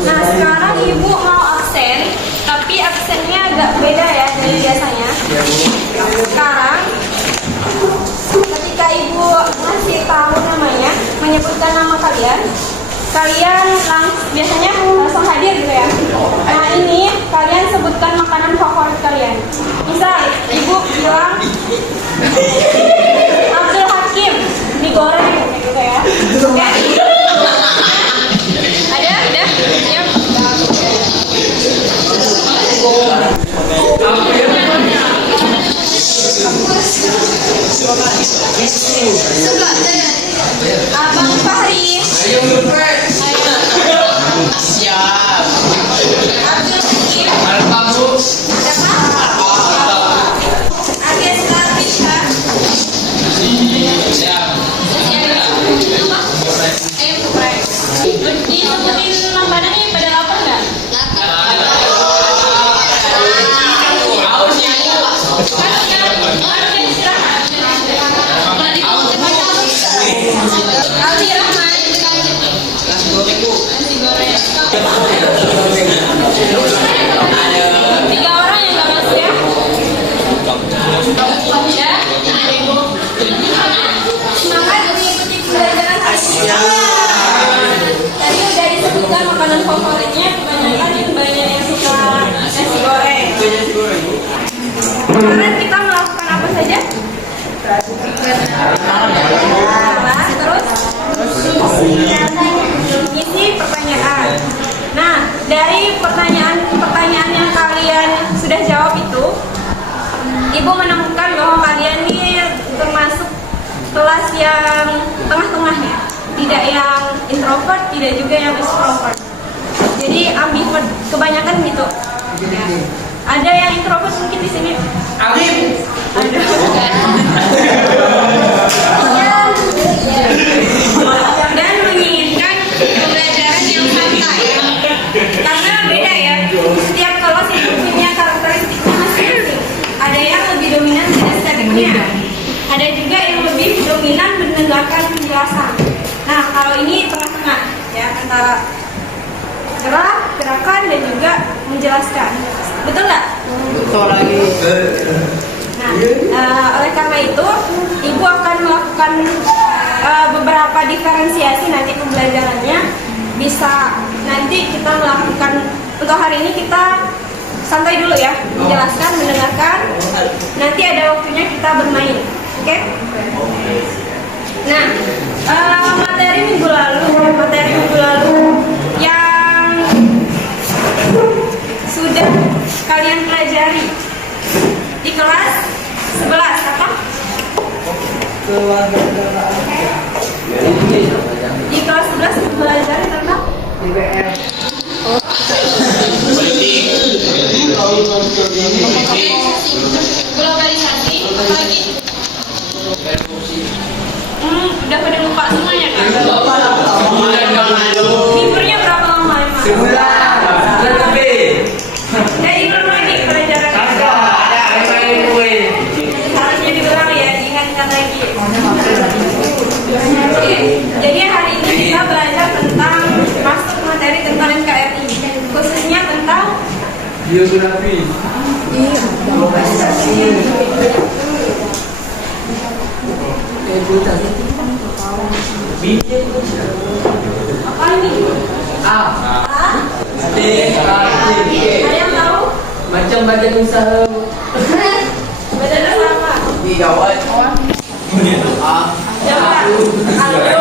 Nah, sekarang ibu mau absen, tapi absennya agak beda ya dari biasanya. Sekarang, ketika ibu ngasih tahu namanya, menyebutkan nama kalian, biasanya langsung hadir gitu ya. Nah ini kalian sebutkan makanan favorit kalian. Misal ibu bilang Abdul Hakim, mie goreng gitu ya. Oke? Ada? Yuk. Abang Fahri. Siap. Abdul Hakim. Disebutin makanan nih pada lapar nggak? Ali Rahman. Nasi goreng. 3 orang yang nggak masuk ya? Ya. Semangat mengikuti pembelajaran hari ini. Tadi udah disebutkan makanan favoritnya, kebanyakan yang banyak yang suka nasi goreng. Kemarin kita melakukan apa saja? Terus isi pertanyaan. Nah, dari pertanyaan yang kalian sudah jawab itu, ibu menemukan bahwa kalian ini termasuk kelas yang tengah-tengah ya. Tidak yang introvert, tidak juga yang extrovert. Jadi ambivert, kebanyakan gitu. Ya. Ada yang introvert mungkin di sini? Alif. Ada. Dan menginginkan pembelajaran yang santai. Karena beda ya. Setiap kelas itu punya karakteristiknya masing-masing. Ada yang lebih dominan kinestetiknya. Ada juga yang lebih dominan mendengarkan penjelasan. Nah, kalau ini tengah-tengah ya, antara gerakan dan juga menjelaskan. Betul nggak? Betul lagi. Nah, oleh karena itu, ibu akan melakukan beberapa diferensiasi nanti pembelajarannya. Bisa nanti kita melakukan, untuk hari ini kita santai dulu ya, menjelaskan, mendengarkan. Nanti ada waktunya kita bermain, oke? Nah, materi minggu lalu yang sudah kalian pelajari di kelas 11 apa? Di kelas 11 pelajari tentang globalisasi. Udah pada lupa semuanya kan? Liburnya berapa lama emang? Sebulan lebih. Jadi belum lagi pelajaran harusnya diulang ya, diingatkan lagi. Oke, jadi hari ini kita belajar tentang masuk materi tentang NKRI, khususnya tentang Biografi. globalisasi. Apa ini? A. D. Ada yang tahu? Macam badan usaha. Badan usaha apa? Digawat. A. Jangan. Ayo.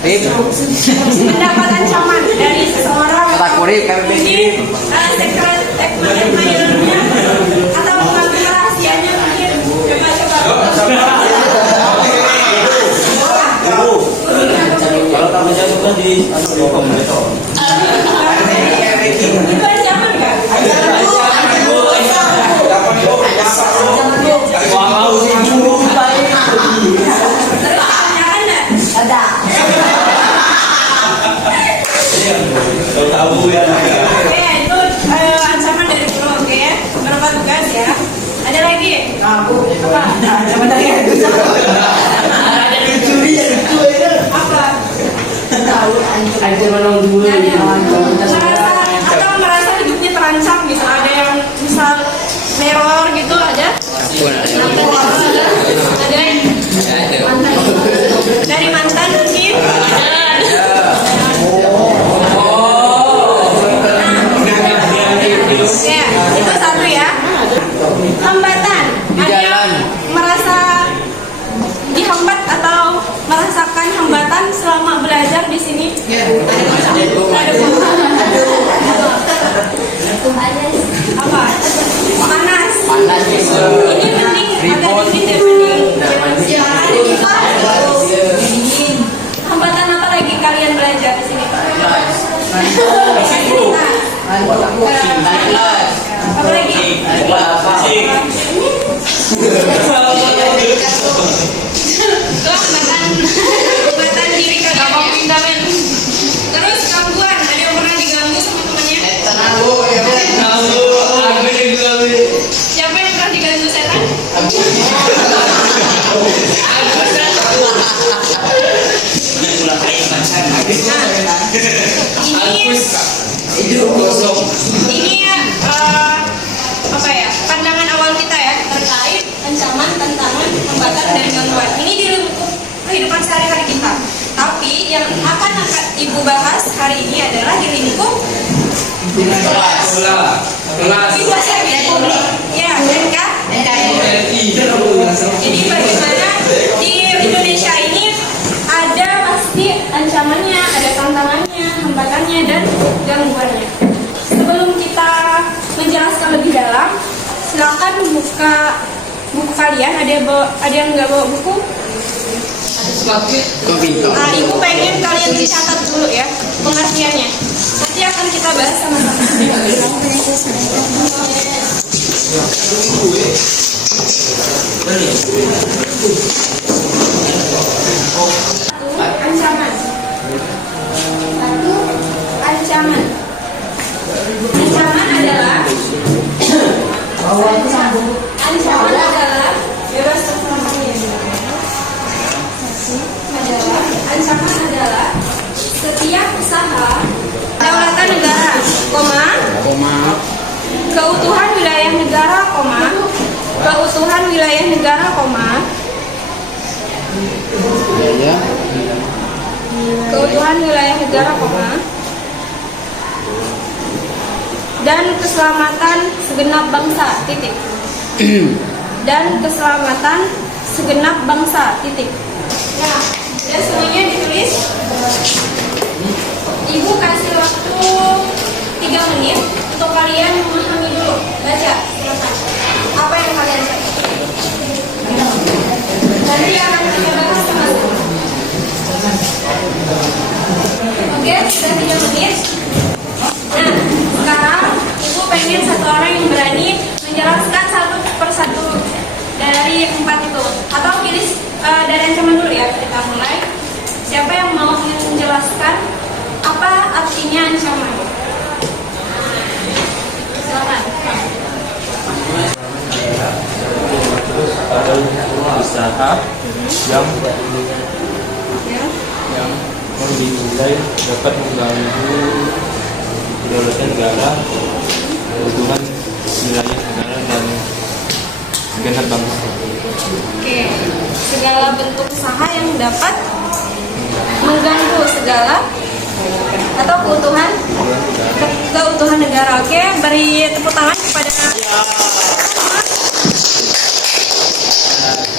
terancam. Mendapat ancaman dari seseorang atau mungkin sekretariatnya atau mengambil rahasianya mungkin. Kalau tak menjadi kan di komputer. Itu ancaman nggak? Terus pertanyaan nggak? Ada. Tahu ya. Oke, itu ancaman dari guru, oke ya. Berapa tugas ya? Ada lagi? Aku. Apa? Ancaman dari aku. Ada dicuri ya itu. Apa? Tahu Ancaman orang tua. Merasa hidupnya terancam, misal ada yang misal neror gitu ada? Ada? Dari mantan mungkin? Ya, itu satu ya. Hambatan. Ada yang merasa dihambat atau merasakan hambatan selama belajar di sini? Ada. Apa? Panas. Ini mending agak dingin deh mending. Hambatan apa lagi kalian belajar di sini? Apa lagi? Hambatan diri kalian. Terus gangguan, ada yang pernah diganggu sama temannya? Siapa yang pernah diganggu setan? Ini apa ya, pandangan awal kita ya terkait ancaman, tantangan, hambatan dan gangguan. Ini di lingkup kehidupan sehari-hari kita. Tapi yang akan ibu bahas hari ini adalah di lingkup kelas. Ya, kan? Jadi bagaimana di Indonesia ini ada pasti ancamannya, ada tantangannya, hambatannya dan gangguannya. Sebelum kita menjelaskan lebih dalam, silakan buka buku kalian. Ada yang nggak bawa buku? Ibu pengen kalian dicatat dulu ya pengertiannya. Nanti akan kita bahas sama-sama. Ancaman. Ancaman. Ancaman adalah bebas ancaman adalah setiap usaha kedaulatan negara, keutuhan wilayah negara, keutuhan wilayah negara, keutuhan wilayah negara, dan keselamatan segenap bangsa, titik. Dan keselamatan segenap bangsa, titik. Nah, dan semuanya ditulis. Ibu kasih waktu 3 menit untuk kalian memahami dulu. Baca, silakan. Apa yang kalian cari? Nanti akan kita bahas sama-sama. Oke, sudah 3 menit. Nah, sekarang ibu pengen satu orang yang berani menjelaskan satu persatu dari 4 itu. Atau pilih dari ancaman dulu ya, kita mulai. Siapa yang mau menjelaskan apa artinya ancaman? Silakan. Ada usaha yang dinilai dapat mengganggu kedaulatan negara, keutuhan wilayah negara dan segenap bangsa. Oke, segala bentuk usaha yang dapat mengganggu segala atau keutuhan negara. Oke, beri tepuk tangan kepada.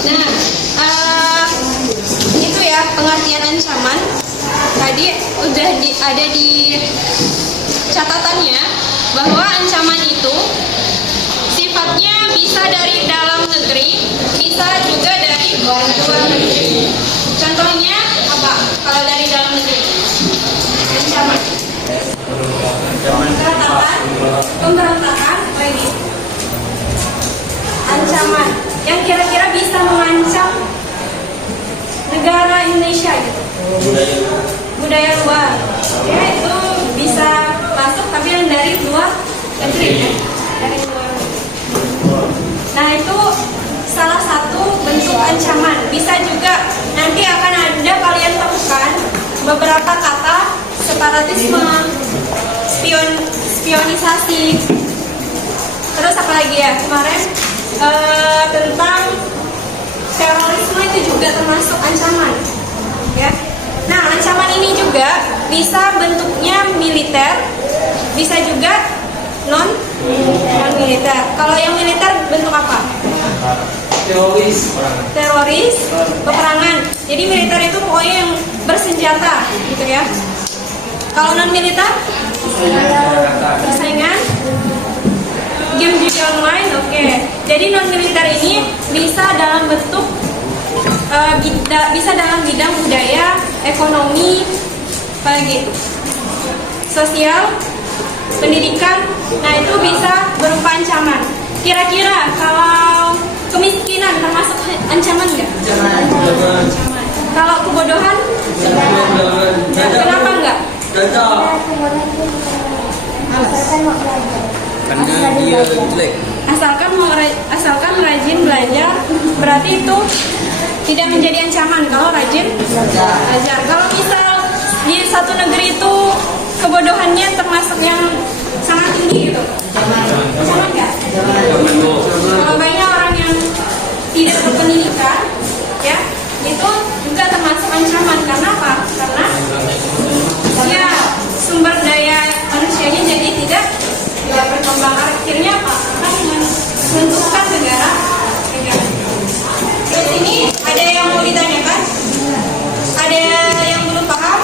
Nah, itu ya pengertian ancaman. tadi udah ada di catatannya bahwa ancaman itu sifatnya bisa dari dalam negeri, bisa juga dari luar negeri. Contohnya apa? Kalau dari dalam negeri, ancaman. Pemberontakan, lagi. Ancaman yang kira-kira bisa mengancam negara Indonesia gitu. Budaya luar. Ya, itu bisa masuk tapi yang dari luar negeri ya. Dari luar negeri. Nah, itu salah satu bentuk ancaman. Bisa juga nanti akan ada kalian temukan beberapa kata separatisme, spionisasi. Terus apa lagi ya? Kemarin tentang terorisme itu juga termasuk ancaman. Ya. Nah, ancaman ini juga bisa bentuknya militer, bisa juga non militer. Kalau yang militer bentuk apa? Teroris, peperangan. Jadi militer itu pokoknya yang bersenjata, gitu ya. Kalau non militer, persaingan, game judi online, oke. Jadi non militer ini bisa dalam bentuk bisa dalam bidang budaya, ekonomi, apalagi sosial, pendidikan. Nah, itu bisa berupa ancaman. Kira-kira kalau kemiskinan termasuk ancaman nggak? Ancaman. Kalau kebodohan? Kenapa nggak? Karena dia jelek. Asalkan rajin belajar, berarti itu tidak menjadi ancaman kalau rajin belajar. Kalau misal di satu negeri itu kebodohannya termasuk yang sangat tinggi gitu, ancaman nggak? Kalau banyak orang yang tidak berpendidikan, ya itu juga termasuk ancaman. Karena apa? Karena ya sumber daya manusianya jadi tidak berkembang. Akhirnya apa? Akan menentukan negara. Terus ini ada yang mau ditanyakan? Ada yang belum paham?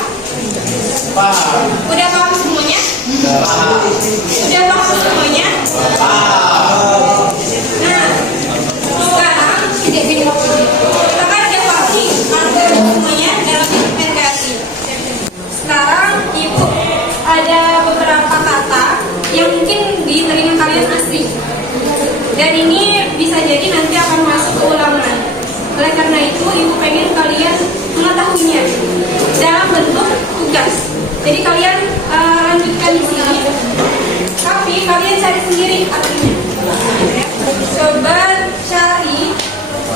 Paham. Udah paham semuanya? Paham. Udah paham semuanya? Paham. Nah, sekarang kita kan udah pasti hampir semuanya dalam NKRI. Sekarang Ibu ada beberapa kata yang mungkin di telinga kalian asing, dan ini bisa jadi nanti akan masuk ke ulangan. Oleh karena itu, Ibu pengen kalian mengetahuinya dalam bentuk tugas. Jadi kalian lanjutkan di sini, tapi kalian cari sendiri artinya. Coba cari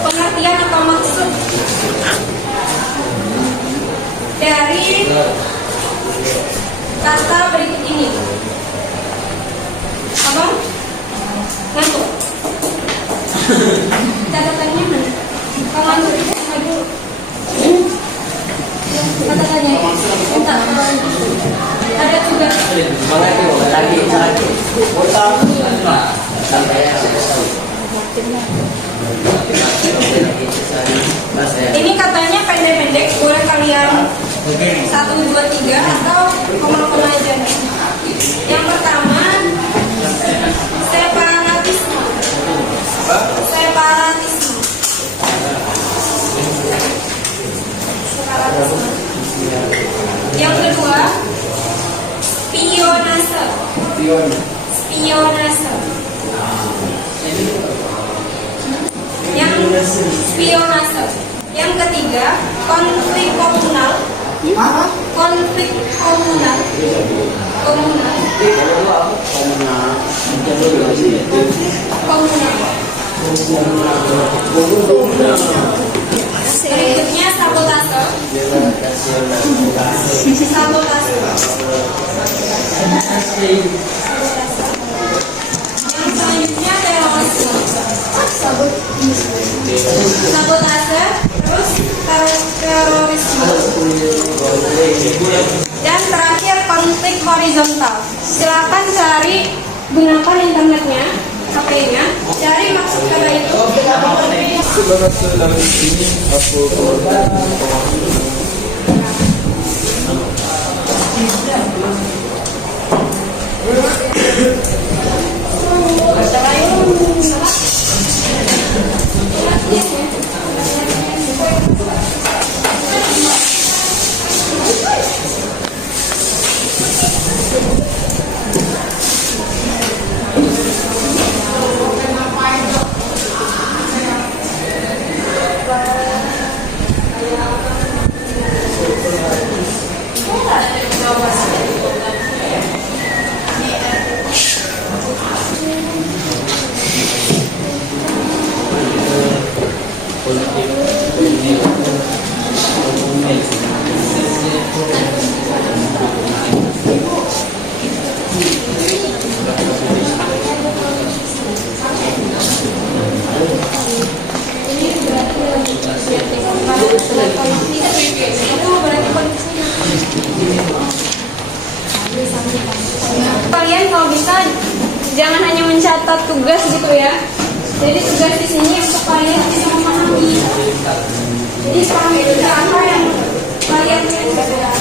pengertian atau maksud dari kata berikut ini. Abang? Ngantuk? Catatannya mana? Kalau ngantuk itu apa dulu? Catatannya? Bentar. Ada juga. Ini katanya pendek-pendek, boleh kalian 1, 2, 3 atau koma-koma aja nih. Yang pertama, separatisme. Separatisme. Yang kedua, spionase. Spionase. Yang spionase. Yang ketiga, konflik komunal. Konflik komunal. Komunal. Berikutnya sabotase. Sabotase. Yang selanjutnya terorisme. Sabotase, terus terorisme. Dan terakhir konflik horizontal. Silakan cari, gunakan internetnya, HP-nya, cari maksud kata itu. Sebenarnya selama ini aku Kalian kalau bisa jangan hanya mencatat tugas gitu ya. Jadi tugas di sini untuk kalian bisa memahami. Jadi sekarang itu apa yang kalian lihat.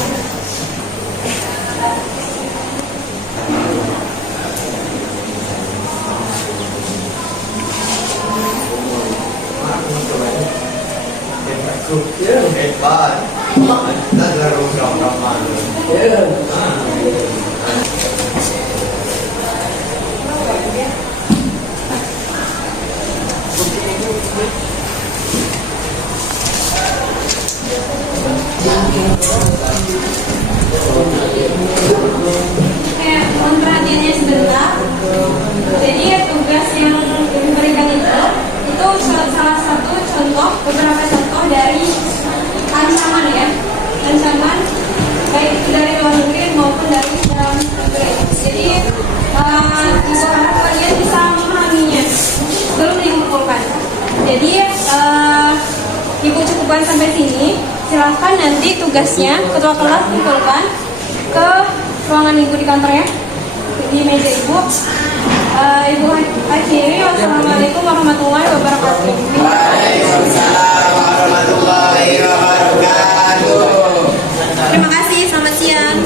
Hebat. Kita baru gampang. Mohon perhatiannya sebentar. Jadi tugas yang diberikan itu salah satu contoh, beberapa contoh dari ancaman ya, ancaman baik itu dari luar negeri maupun dari dalam negeri. Jadi ibu harap kalian bisa memahaminya sebelum dikumpulkan. Jadi ibu cukupkan sampai sini. Silahkan nanti tugasnya ketua kelas kumpulkan ke ruangan ibu di kantor ya, di meja ibu. Ibu akhiri, wassalamualaikum warahmatullahi wabarakatuh. Waalaikumsalam warahmatullahi wabarakatuh. Terima kasih, selamat siang.